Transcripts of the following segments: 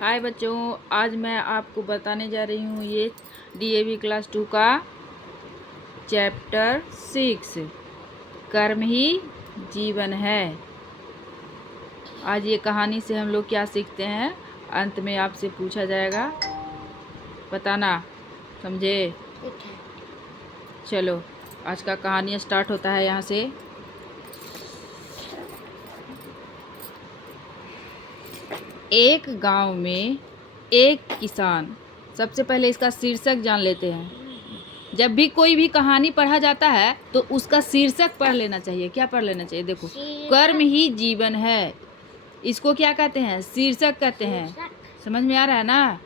हाय बच्चों, आज मैं आपको बताने जा रही हूँ ये डीएवी क्लास 2 का चैप्टर 6 कर्म ही जीवन है। आज ये कहानी से हम लोग क्या सीखते हैं, अंत में आपसे पूछा जाएगा, बताना। समझे? चलो, आज का कहानी स्टार्ट होता है यहाँ से। एक गांव में एक किसान। सबसे पहले इसका शीर्षक जान लेते हैं। जब भी कोई भी कहानी पढ़ा जाता है तो उसका शीर्षक पढ़ लेना चाहिए। क्या पढ़ लेना चाहिए? देखो, कर्म ही जीवन है, इसको क्या कहते हैं? शीर्षक कहते हैं। समझ में आ रहा है ना?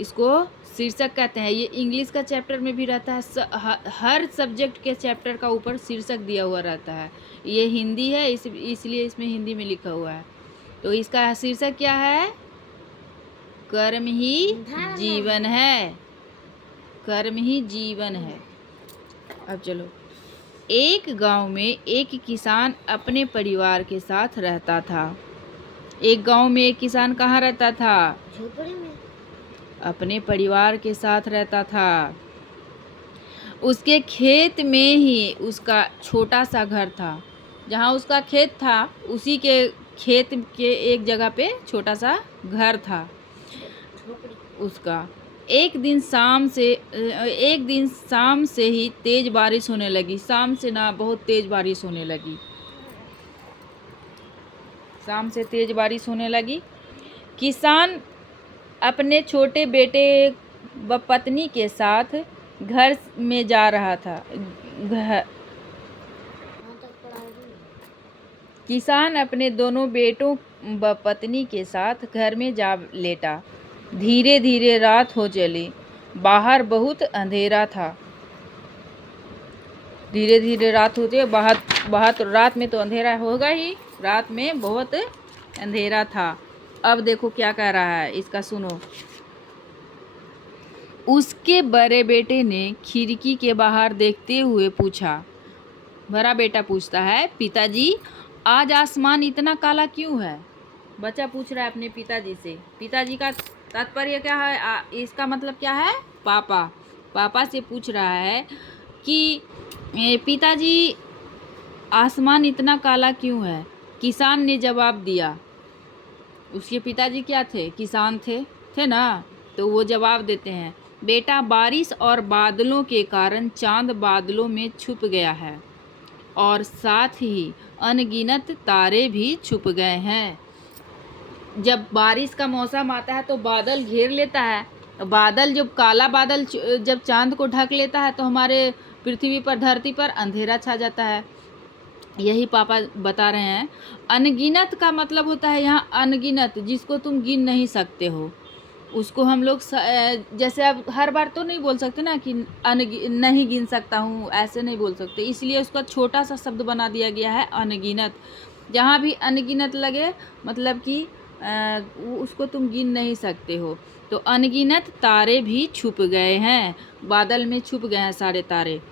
इसको शीर्षक कहते हैं। ये इंग्लिश का चैप्टर में भी रहता है। हर सब्जेक्ट के चैप्टर का ऊपर शीर्षक दिया हुआ रहता है। ये हिंदी है, इसलिए इसमें हिंदी में लिखा हुआ है। तो इसका शीर्षक क्या है? कर्म ही जीवन है। कर्म ही जीवन है। अब चलो, एक गांव में एक किसान अपने परिवार के साथ रहता था। एक गांव में एक किसान कहाँ रहता था? झोपड़ी में। अपने परिवार के साथ रहता था। उसके खेत में ही उसका छोटा सा घर था। जहाँ उसका खेत था, उसी के खेत के एक जगह पे छोटा सा घर था उसका। एक दिन शाम से ही तेज बारिश होने लगी। शाम से ना बहुत तेज बारिश होने लगी। शाम से तेज बारिश होने लगी। किसान अपने छोटे बेटे व पत्नी के साथ घर में जा रहा था। किसान अपने दोनों बेटों व पत्नी के साथ घर में जा लेटा। धीरे धीरे रात हो चली। बाहर बहुत अंधेरा था। धीरे धीरे रात होती है। बाहर तो रात में तो अंधेरा होगा ही। रात में बहुत अंधेरा था। अब देखो क्या कह रहा है, इसका सुनो। उसके बड़े बेटे ने खिड़की के बाहर देखते हुए पूछा। बड़ा बेटा पूछता है, पिताजी आज आसमान इतना काला क्यों है? बच्चा पूछ रहा है अपने पिताजी से। पिताजी का तात्पर्य क्या है? इसका मतलब क्या है? पापा से पूछ रहा है कि पिताजी आसमान इतना काला क्यों है? किसान ने जवाब दिया। उसके पिताजी क्या थे? किसान थे ना। तो वो जवाब देते हैं, बेटा बारिश और बादलों के कारण चांद बादलों में छुप गया है और साथ ही अनगिनत तारे भी छुप गए हैं। जब बारिश का मौसम आता है तो बादल घेर लेता है। बादल जब काला बादल जब चांद को ढक लेता है तो हमारे पृथ्वी पर, धरती पर अंधेरा छा जाता है। यही पापा बता रहे हैं। अनगिनत का मतलब होता है यहाँ अनगिनत, जिसको तुम गिन नहीं सकते हो। उसको हम लोग जैसे अब हर बार तो नहीं बोल सकते ना कि नहीं गिन सकता हूँ, ऐसे नहीं बोल सकते। इसलिए उसका छोटा सा शब्द बना दिया गया है अनगिनत। जहाँ भी अनगिनत लगे मतलब कि उसको तुम गिन नहीं सकते हो। तो अनगिनत तारे भी छुप गए हैं। बादल में छुप गए हैं सारे तारे।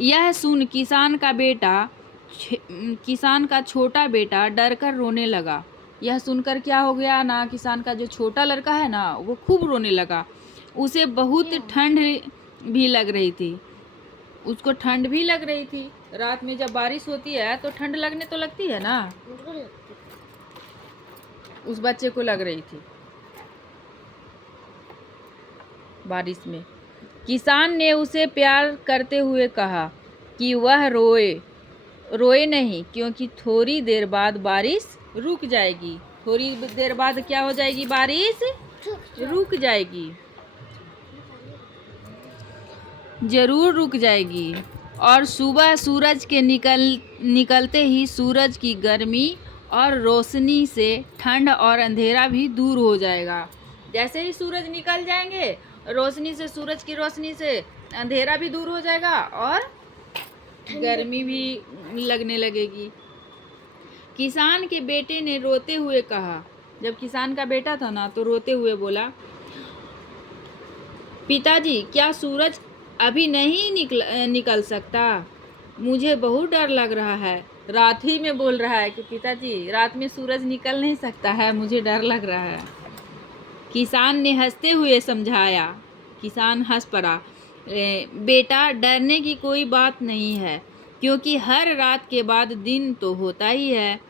यह सुन किसान का छोटा बेटा डर कर रोने लगा। यह सुनकर क्या हो गया ना, किसान का जो छोटा लड़का है ना, वो खूब रोने लगा। उसे बहुत ठंड भी लग रही थी। उसको ठंड भी लग रही थी। रात में जब बारिश होती है तो ठंड लगने तो लगती है ना। उस बच्चे को लग रही थी बारिश में। किसान ने उसे प्यार करते हुए कहा कि वह रोए नहीं, क्योंकि थोड़ी देर बाद बारिश रुक जाएगी। थोड़ी देर बाद क्या हो जाएगी? बारिश रुक जाएगी, जरूर रुक जाएगी। और सुबह सूरज के निकलते ही सूरज की गर्मी और रोशनी से ठंड और अंधेरा भी दूर हो जाएगा। जैसे ही सूरज निकल जाएंगे, रोशनी से, सूरज की रोशनी से अंधेरा भी दूर हो जाएगा और गर्मी भी लगने लगेगी। किसान के बेटे ने रोते हुए कहा। जब किसान का बेटा था ना तो रोते हुए बोला, पिताजी क्या सूरज अभी नहीं निकल सकता? मुझे बहुत डर लग रहा है। रात ही में बोल रहा है कि पिताजी रात में सूरज निकल नहीं सकता है, मुझे डर लग रहा है। किसान ने हंसते हुए समझाया। किसान हंस पड़ा। बेटा, डरने की कोई बात नहीं है, क्योंकि हर रात के बाद दिन तो होता ही है।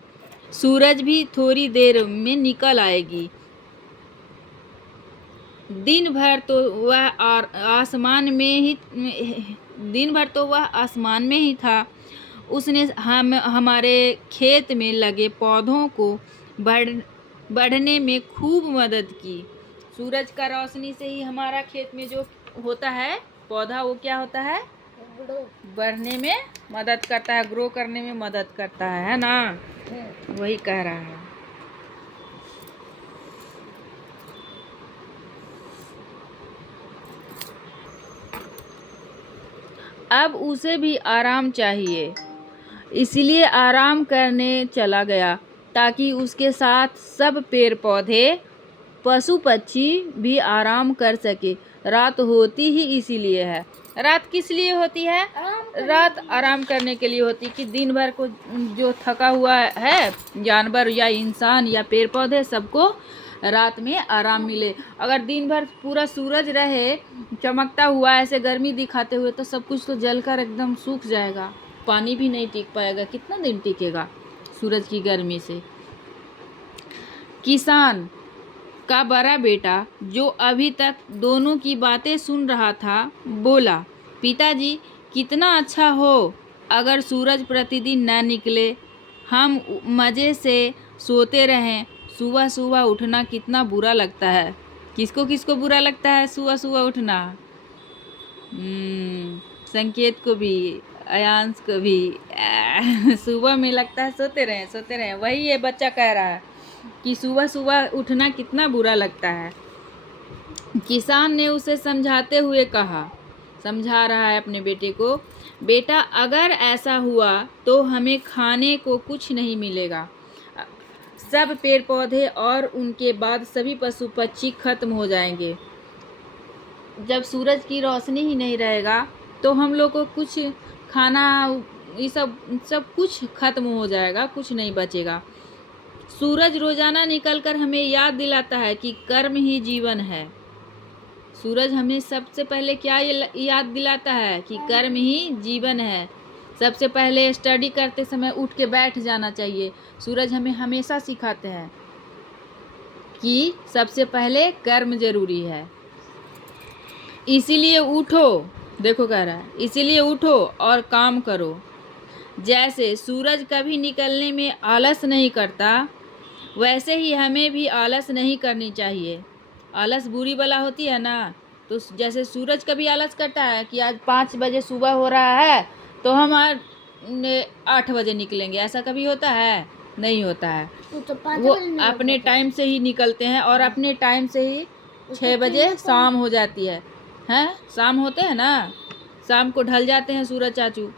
सूरज भी थोड़ी देर में निकल आएगी। दिन भर तो वह आसमान में ही था। उसने हमारे खेत में लगे पौधों को बढ़ने में खूब मदद की। सूरज का रोशनी से ही हमारा खेत में जो होता है पौधा, वो क्या होता है? बढ़ने में मदद करता है, ग्रो करने में मदद करता है ना? वही कह रहा है। अब उसे भी आराम चाहिए, इसलिए आराम करने चला गया, ताकि उसके साथ सब पेड़ पौधे, पशु पक्षी भी आराम कर सके। रात होती ही इसीलिए है। रात किस लिए होती है? रात आराम करने के लिए होती, कि दिन भर को जो थका हुआ है जानवर या इंसान या पेड़ पौधे, सबको रात में आराम मिले। अगर दिन भर पूरा सूरज रहे चमकता हुआ ऐसे गर्मी दिखाते हुए, तो सब कुछ तो जलकर एकदम सूख जाएगा, पानी भी नहीं टिक पाएगा। कितना दिन टिकेगा सूरज की गर्मी से? किसान का बड़ा बेटा, जो अभी तक दोनों की बातें सुन रहा था, बोला, पिताजी, कितना अच्छा हो अगर सूरज प्रतिदिन न निकले, हम मज़े से सोते रहें। सुबह सुबह उठना कितना बुरा लगता है। किसको किसको बुरा लगता है सुबह सुबह उठना? संकेत को भी, अयांश को भी। सुबह में लगता है सोते रहें। वही ये बच्चा कह रहा है कि सुबह सुबह उठना कितना बुरा लगता है। किसान ने उसे समझाते हुए कहा, समझा रहा है अपने बेटे को, बेटा, अगर ऐसा हुआ तो हमें खाने को कुछ नहीं मिलेगा। सब पेड़ पौधे और उनके बाद सभी पशु पक्षी खत्म हो जाएंगे। जब सूरज की रोशनी ही नहीं रहेगा तो हम लोग को कुछ खाना, ये सब कुछ खत्म हो जाएगा, कुछ नहीं बचेगा। सूरज रोजाना निकलकर हमें याद दिलाता है कि कर्म ही जीवन है। सूरज हमें सबसे पहले क्या याद दिलाता है? कि कर्म ही जीवन है। सबसे पहले स्टडी करते समय उठ के बैठ जाना चाहिए। सूरज हमें हमेशा सिखाते हैं कि सबसे पहले कर्म जरूरी है। इसीलिए उठो, देखो कह रहा है, इसीलिए उठो और काम करो। जैसे सूरज कभी निकलने में आलस नहीं करता, वैसे ही हमें भी आलस नहीं करनी चाहिए। आलस बुरी बला होती है ना। तो जैसे सूरज कभी आलस करता है कि आज 5 बजे सुबह हो रहा है तो हम 8 बजे निकलेंगे, ऐसा कभी होता है? नहीं होता है। वो अपने टाइम से ही निकलते हैं और अपने टाइम से ही 6 बजे शाम हो जाती है। हैं, शाम होते हैं ना, शाम को ढल जाते हैं सूरज चाचू।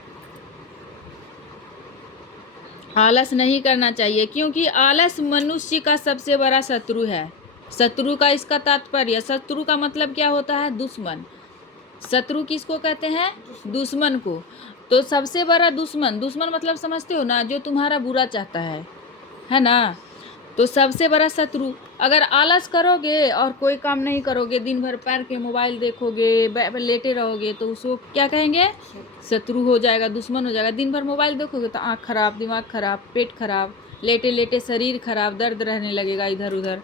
आलस नहीं करना चाहिए, क्योंकि आलस मनुष्य का सबसे बड़ा शत्रु है। शत्रु का इसका तात्पर्य, शत्रु का मतलब क्या होता है? दुश्मन। शत्रु किसको कहते हैं? दुश्मन को। तो सबसे बड़ा दुश्मन मतलब समझते हो ना, जो तुम्हारा बुरा चाहता है ना। तो सबसे बड़ा शत्रु, अगर आलस करोगे और कोई काम नहीं करोगे, दिन भर पैर के मोबाइल देखोगे, लेटे रहोगे, तो उसको क्या कहेंगे? शत्रु हो जाएगा, दुश्मन हो जाएगा। दिन भर मोबाइल देखोगे तो आँख खराब, दिमाग खराब, पेट खराब, लेटे लेटे शरीर खराब, दर्द रहने लगेगा इधर उधर,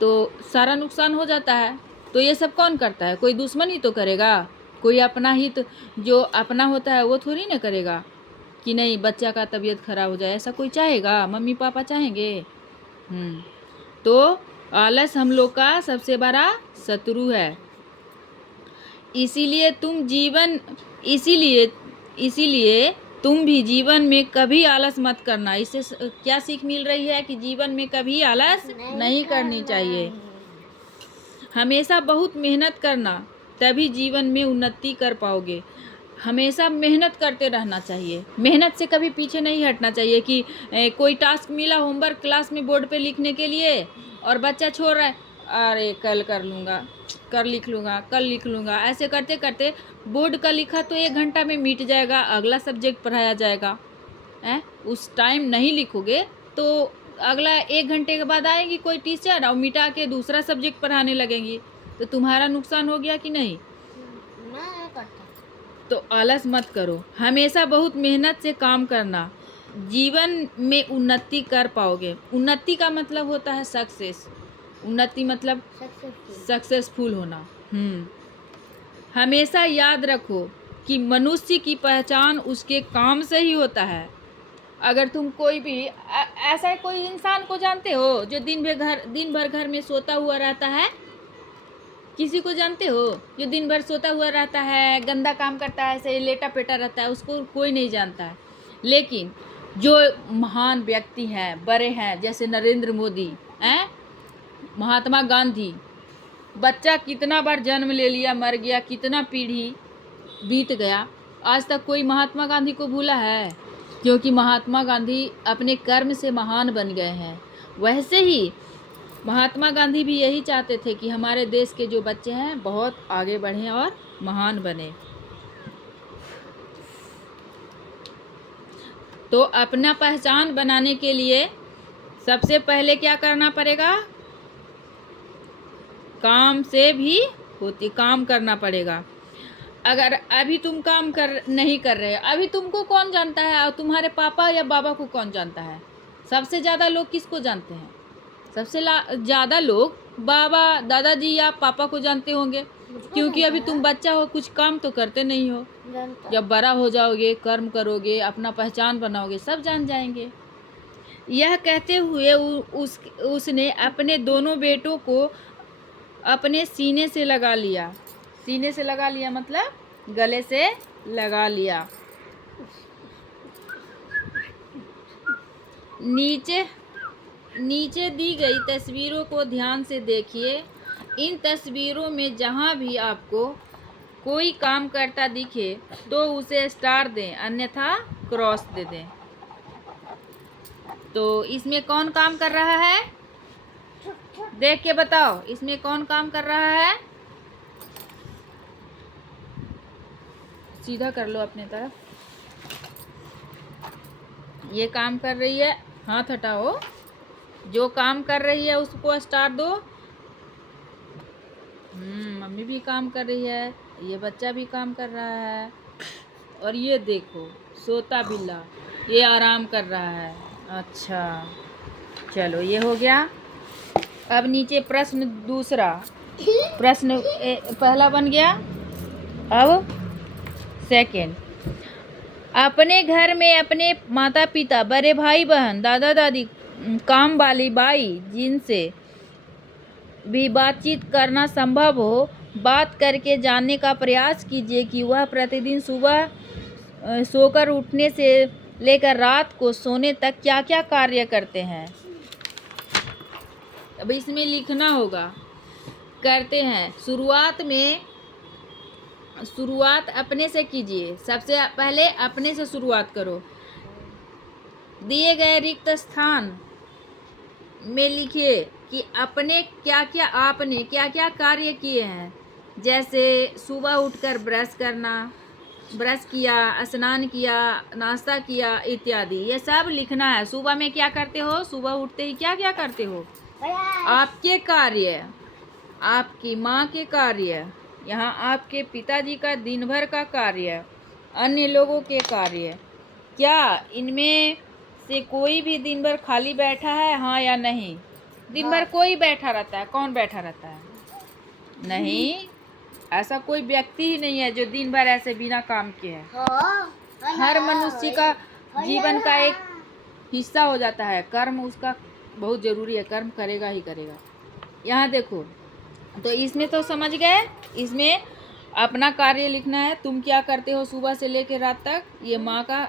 तो सारा नुकसान हो जाता है। तो ये सब कौन करता है? कोई दुश्मन ही तो करेगा। कोई अपना ही तो, जो अपना होता है वो थोड़ी ना करेगा कि नहीं बच्चा का तबीयत खराब हो जाए। ऐसा कोई चाहेगा? मम्मी पापा चाहेंगे? तो आलस हम लोग का सबसे बड़ा शत्रु है। इसीलिए तुम भी जीवन में कभी आलस मत करना। इससे क्या सीख मिल रही है? कि जीवन में कभी आलस नहीं करनी चाहिए। हमेशा बहुत मेहनत करना, तभी जीवन में उन्नति कर पाओगे। हमेशा मेहनत करते रहना चाहिए। मेहनत से कभी पीछे नहीं हटना चाहिए कि कोई टास्क मिला होमवर्क क्लास में बोर्ड पे लिखने के लिए और बच्चा छोड़ रहा है, अरे कल कर लूँगा, कल लिख लूँगा। ऐसे करते करते बोर्ड का लिखा तो 1 घंटा में मिट जाएगा, अगला सब्जेक्ट पढ़ाया जाएगा। उस टाइम नहीं लिखोगे तो अगला 1 घंटे के बाद आएगी कोई टीचर और मिटा के दूसरा सब्जेक्ट पढ़ाने लगेंगी, तो तुम्हारा नुकसान हो गया कि नहीं? मैं करता। तो आलस मत करो, हमेशा बहुत मेहनत से काम करना, जीवन में उन्नति कर पाओगे। उन्नति का मतलब होता है सक्सेस, उन्नति मतलब सक्सेसफुल होना। हमेशा याद रखो कि मनुष्य की पहचान उसके काम से ही होता है। अगर तुम कोई भी ऐसा कोई इंसान को जानते हो जो दिन भर घर में सोता हुआ रहता है? किसी को जानते हो जो दिन भर सोता हुआ रहता है, गंदा काम करता है, ऐसे लेटा पेटा रहता है? उसको कोई नहीं जानता है। लेकिन जो महान व्यक्ति हैं, बड़े हैं, जैसे नरेंद्र मोदी हैं, महात्मा गांधी, बच्चा कितना बार जन्म ले लिया, मर गया, कितना पीढ़ी बीत गया, आज तक कोई महात्मा गांधी को भूला है? क्योंकि महात्मा गांधी अपने कर्म से महान बन गए हैं। वैसे ही महात्मा गांधी भी यही चाहते थे कि हमारे देश के जो बच्चे हैं बहुत आगे बढ़ें और महान बने। तो अपना पहचान बनाने के लिए सबसे पहले क्या करना पड़ेगा? काम से भी काम करना पड़ेगा। अगर अभी तुम काम नहीं कर रहे, अभी तुमको कौन जानता है और तुम्हारे पापा या बाबा को कौन जानता है? सबसे ज़्यादा लोग किसको जानते हैं? सबसे ज़्यादा लोग बाबा, दादाजी या पापा को जानते होंगे, क्योंकि अभी तुम बच्चा हो, कुछ काम तो करते नहीं हो। जब बड़ा हो जाओगे, कर्म करोगे, अपना पहचान बनाओगे, सब जान जाएंगे। यह कहते हुए उसने अपने दोनों बेटों को अपने सीने से लगा लिया। सीने से लगा लिया मतलब गले से लगा लिया। नीचे दी गई तस्वीरों को ध्यान से देखिए। इन तस्वीरों में जहाँ भी आपको कोई काम करता दिखे तो उसे स्टार दें, अन्यथा क्रॉस दे दें। तो इसमें कौन काम कर रहा है? देख के बताओ, इसमें कौन काम कर रहा है? सीधा कर लो अपने तरफ। ये काम कर रही है, हाथ हटाओ। जो काम कर रही है उसको स्टार दो। मम्मी भी काम कर रही है, ये बच्चा भी काम कर रहा है, और ये देखो सोता बिल्ला, ये आराम कर रहा है। अच्छा, चलो ये हो गया। अब नीचे प्रश्न दूसरा, प्रश्न पहला बन गया। अब सेकेंड, अपने घर में अपने माता पिता, बड़े भाई बहन, दादा दादी, काम वाली बाई, जिनसे भी बातचीत करना संभव हो, बात करके जानने का प्रयास कीजिए कि वह प्रतिदिन सुबह सोकर उठने से लेकर रात को सोने तक क्या क्या कार्य करते हैं। अब इसमें लिखना होगा। करते हैं, शुरुआत अपने से कीजिए। सबसे पहले अपने से शुरुआत करो। दिए गए रिक्त स्थान में लिखिए कि आपने क्या क्या कार्य किए हैं। जैसे सुबह उठकर ब्रश किया, स्नान किया, नाश्ता किया इत्यादि, ये सब लिखना है। सुबह में क्या करते हो? सुबह उठते ही क्या क्या करते हो? आपके कार्य, आपकी माँ के कार्य, यहाँ आपके पिताजी का दिन भर का कार्य, अन्य लोगों के कार्य। क्या इनमें से कोई भी दिन भर खाली बैठा है, हाँ या नहीं? दिन भर कोई बैठा रहता है? कौन बैठा रहता है? नहीं, ऐसा कोई व्यक्ति ही नहीं है जो दिन भर ऐसे बिना काम के है। हर मनुष्य का जीवन का एक हिस्सा हो जाता है। कर्म उसका बहुत ज़रूरी है, कर्म करेगा ही करेगा। यहाँ देखो, तो इसमें तो समझ गए। इसमें अपना कार्य लिखना है, तुम क्या करते हो सुबह से लेकर रात तक। ये माँ का,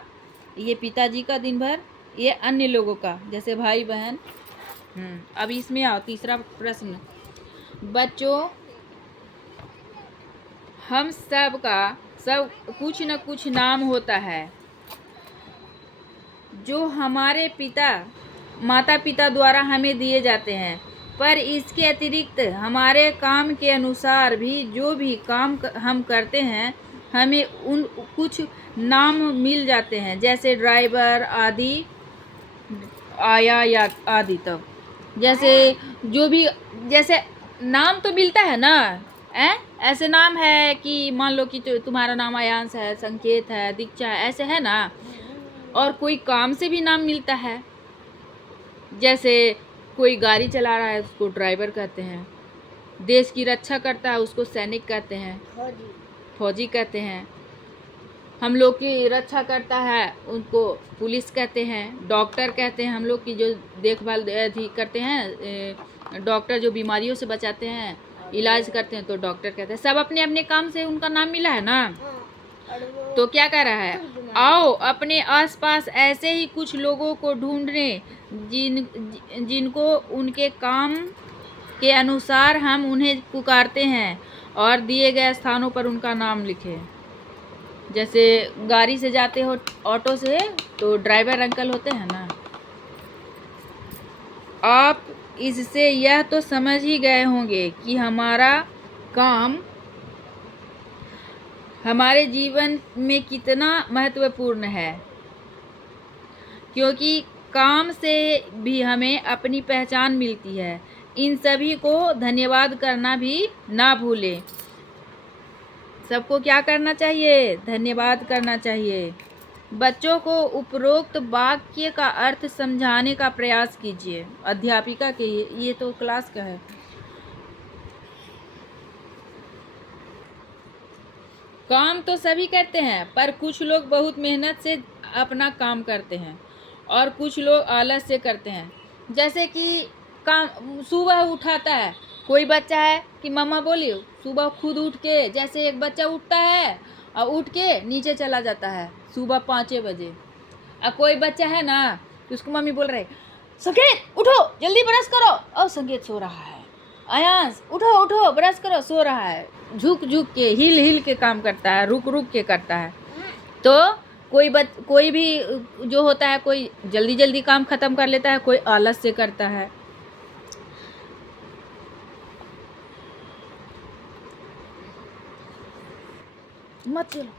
ये पिताजी का दिन भर, ये अन्य लोगों का जैसे भाई बहन। अब इसमें आओ, तीसरा प्रश्न। बच्चों, हम सब का सब कुछ न कुछ नाम होता है जो हमारे माता पिता द्वारा हमें दिए जाते हैं, पर इसके अतिरिक्त हमारे काम के अनुसार भी जो भी काम हम करते हैं हमें उन कुछ नाम मिल जाते हैं, जैसे ड्राइवर आदि। आया या आदि। तब जैसे जो भी, जैसे नाम तो मिलता है ना, ऐसे नाम है कि मान लो कि तुम्हारा नाम आयांश है, संकेत है, दीक्षा है, ऐसे है ना। और कोई काम से भी नाम मिलता है, जैसे कोई गाड़ी चला रहा है उसको ड्राइवर कहते हैं, देश की रक्षा करता है उसको सैनिक कहते हैं, फौजी कहते हैं, हम लोग की रक्षा करता है उनको पुलिस कहते हैं, डॉक्टर कहते हैं, हम लोग की जो देखभाल करते हैं, डॉक्टर जो बीमारियों से बचाते हैं, इलाज करते हैं, तो डॉक्टर कहते हैं। सब अपने अपने काम से उनका नाम मिला है ना। तो क्या कह रहा है, आओ अपने आसपास ऐसे ही कुछ लोगों को ढूंढने जिनको उनके काम के अनुसार हम उन्हें पुकारते हैं और दिए गए स्थानों पर उनका नाम लिखें। जैसे गाड़ी से जाते हो, ऑटो से, तो ड्राइवर अंकल होते हैं ना। आप इससे यह तो समझ ही गए होंगे कि हमारा काम हमारे जीवन में कितना महत्वपूर्ण है, क्योंकि काम से भी हमें अपनी पहचान मिलती है। इन सभी को धन्यवाद करना भी ना भूलें। सबको क्या करना चाहिए, धन्यवाद करना चाहिए। बच्चों को उपरोक्त वाक्य का अर्थ समझाने का प्रयास कीजिए। अध्यापिका के ये तो क्लास का है। काम तो सभी करते हैं, पर कुछ लोग बहुत मेहनत से अपना काम करते हैं और कुछ लोग आलस से करते हैं। जैसे कि काम सुबह उठाता है कोई बच्चा है कि मम्मा बोली सुबह खुद उठ के, जैसे एक बच्चा उठता है और उठ के नीचे चला जाता है सुबह 5 बजे। अब कोई बच्चा है ना तो उसको मम्मी बोल रहे संकेत उठो जल्दी ब्रश करो, और संकेत सो रहा है। आयांश उठो उठो ब्रश करो, सो रहा है। झुक झुक के, हिल हिल के काम करता है, रुक रुक के करता है। तो कोई भी जो होता है, कोई जल्दी जल्दी काम खत्म कर लेता है, कोई आलस से करता है। मत चलो।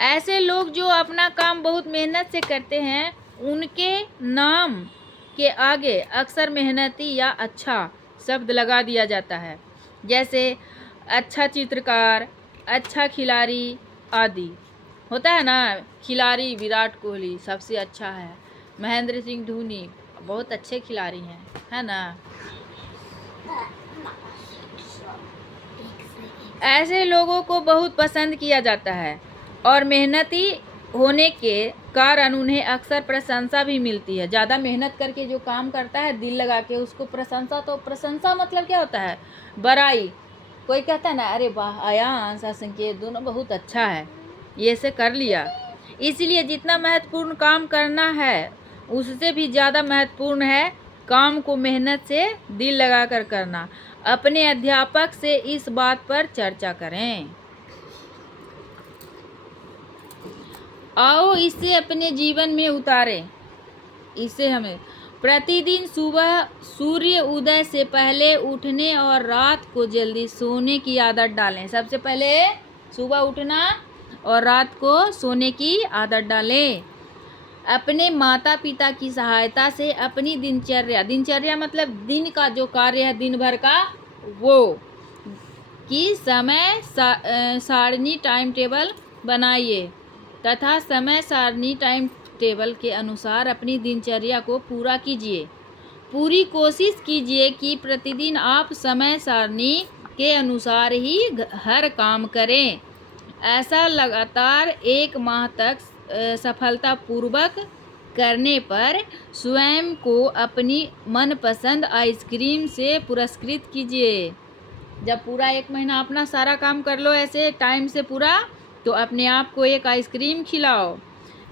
ऐसे लोग जो अपना काम बहुत मेहनत से करते हैं, उनके नाम के आगे अक्सर मेहनती या अच्छा शब्द लगा दिया जाता है, जैसे अच्छा चित्रकार, अच्छा खिलाड़ी आदि। होता है ना, खिलाड़ी विराट कोहली सबसे अच्छा है, महेंद्र सिंह धोनी बहुत अच्छे खिलाड़ी हैं, है ना। ऐसे लोगों को बहुत पसंद किया जाता है और मेहनती होने के कारण उन्हें अक्सर प्रशंसा भी मिलती है। ज़्यादा मेहनत करके जो काम करता है दिल लगा के, उसको प्रशंसा, तो प्रशंसा मतलब क्या होता है, बड़ाई। कोई कहता है ना, अरे वाह आयांश और संकेत दोनों बहुत अच्छा है, ये से कर लिया। इसलिए जितना महत्वपूर्ण काम करना है उससे भी ज़्यादा महत्वपूर्ण है काम को मेहनत से दिल लगा कर करना। अपने अध्यापक से इस बात पर चर्चा करें। आओ इसे अपने जीवन में उतारें। इसे हमें प्रतिदिन सुबह सूर्य उदय से पहले उठने और रात को जल्दी सोने की आदत डालें। सबसे पहले सुबह उठना और रात को सोने की आदत डालें। अपने माता पिता की सहायता से अपनी दिनचर्या मतलब दिन का जो कार्य है दिन भर का, वो की समय सारणी टाइम टेबल बनाइए तथा समय सारणी टाइम टेबल के अनुसार अपनी दिनचर्या को पूरा कीजिए। पूरी कोशिश कीजिए कि प्रतिदिन आप समय सारणी के अनुसार ही हर काम करें। ऐसा लगातार 1 माह तक सफलतापूर्वक करने पर स्वयं को अपनी मनपसंद आइसक्रीम से पुरस्कृत कीजिए। जब पूरा 1 महीना अपना सारा काम कर लो ऐसे टाइम से पूरा, तो अपने आप को एक आइसक्रीम खिलाओ।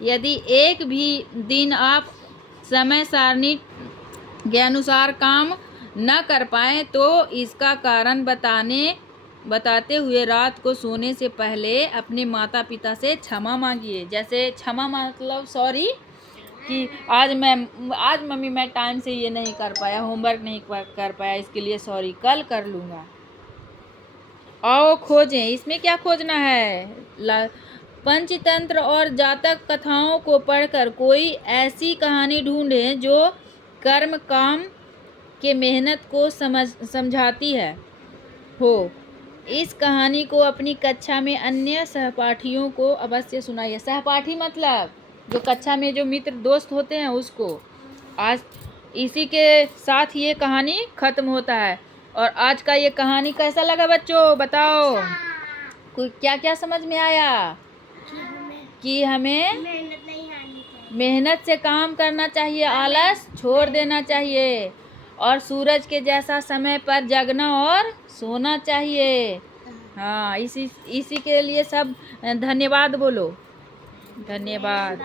यदि एक भी दिन आप समय सारणी के अनुसार काम न कर पाएँ तो इसका कारण बताते हुए रात को सोने से पहले अपने माता पिता से क्षमा मांगिए। जैसे क्षमा मतलब सॉरी, कि आज मम्मी मैं टाइम से ये नहीं कर पाया, होमवर्क नहीं कर पाया, इसके लिए सॉरी, कल कर लूँगा। आओ खोजें। इसमें क्या खोजना है, पंचतंत्र और जातक कथाओं को पढ़कर कोई ऐसी कहानी ढूंढें जो कर्म काम के मेहनत को समझाती हो। इस कहानी को अपनी कक्षा में अन्य सहपाठियों को अवश्य सुनाइए। सहपाठी मतलब जो कक्षा में जो मित्र दोस्त होते हैं उसको। आज इसी के साथ ये कहानी खत्म होता है। और आज का ये कहानी कैसा लगा बच्चों, बताओ। कोई क्या क्या समझ में आया? कि हमें मेहनत से काम करना चाहिए, आलस छोड़ देना चाहिए, और सूरज के जैसा समय पर जगना और सोना चाहिए। हाँ, इसी के लिए सब धन्यवाद बोलो। धन्यवाद।